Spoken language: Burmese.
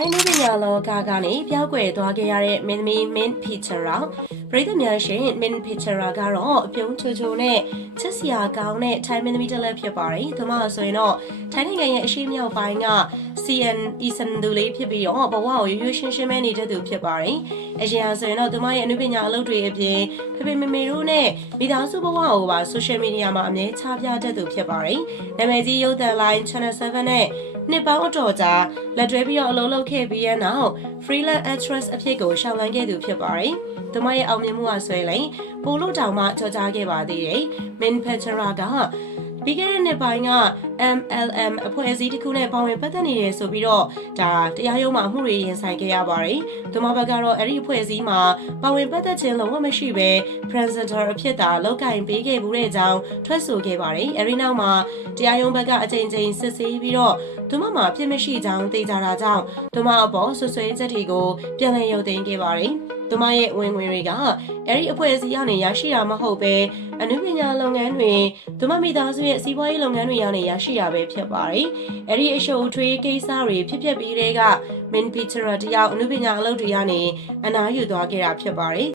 ိုင်းနည်းပညာလောကကနေပြောင်းကွယ်သွားခဲ့ရတဲ့မင်းသမီး Min Pictura ပရိသတ်များရှင် Min Pictura ကတော့အပြုံးချိုချိုနဲ့ချစ်စရာကောင်းတဲ့ထိုင်းမင်းသမီးတစ်လက်ဖြစ်ပါတယ်။သူမဆိုရင်တော့ထိုင်းနိုင်ငံရဲ့အရှိမြောက်ပိုင်းက CN Eason သူလေးဖြစ်ပြီးတော့ဘဝကိုရွရွရှင်းရှင်းပဲနေတဲ့သူဖြစ်ပါတယ်။အရင်ကဆိုရင်တော့သူမရဲ့အနုပညာအလုပ်တွေအပြင်ဖေဖေမေမေတို့နဲ့မိသားစုဘဝကိုပါ social media မှာအမြဲချပြတတ်သူဖြစ်ပါတယ်။နာမည်ကြီးရုပ်သံလိုင်း Channel 7နဲ့ နှစ်ပေါင်းအတော်ကြာလက်တွဲပြီးတော့အလုပ်လုပ်ခဲ့ပြီးရနောက် freelance actress အဖြစ်ကိုရှောင်လန်းခဲ့သူဖြစ်ပါတယ်။သူမရဲ့အောင်မြင်မှုဟာဆိုရင်လည်းပိုလို့တောင်မှကြော်ကြားခဲ့ပါသေးတယ်။ Min Petra က ပြီးခဲ့တဲ့နှစ်ပိုင်းက MLM အဖွဲ့အစည်းတစ်ခုနဲ့ပါဝင်ပတ်သက်နေတယ်ဆိုပြီးတော့ဒါတရားရုံးမှာအမှုတွေရင်ဆိုင်ခဲ့ရပါတယ်။သူမဘက်ကတော့အဲ့ဒီအဖွဲ့အစည်းမှာပါဝင်ပတ်သက်ခြင်းလုံးဝမရှိဘဲ presenter အဖြစ်သာလောက်ကင်ပေးခဲ့မှုတဲ့အကြောင်းထွက်ဆိုခဲ့ပါတယ်။အဲဒီနောက်မှာတရားရုံးဘက်ကအကြိမ်ကြိမ်စစ်ဆေးပြီးတော့သူမမှာပြစ်မရှိကြောင်းသိကြတာကြောင့်သူမအပေါ်ဆွဆွဲချက်တွေကိုပြန်လည်ရုပ်သိမ်းခဲ့ပါတယ်။ သူမရဲ့ဝင်ငွေတွေကအဲ့ဒီအဖွဲ့အစည်းကနေရရှိတာမဟုတ်ပဲအနုပညာလုပ်ငန်းတွေသူမမိသားစုရဲ့စီးပွားရေးလုပ်ငန်းတွေကနေရရှိတာပဲဖြစ်ပါတယ်။အဲ့ဒီအရှုပ်အထွေးကိစ္စတွေဖြစ်ဖြစ်ပြီးတဲ့က Min Pictura တယောက်အနုပညာအလုပ်တွေကနေအနားယူသွားခဲ့တာဖြစ်ပါတယ်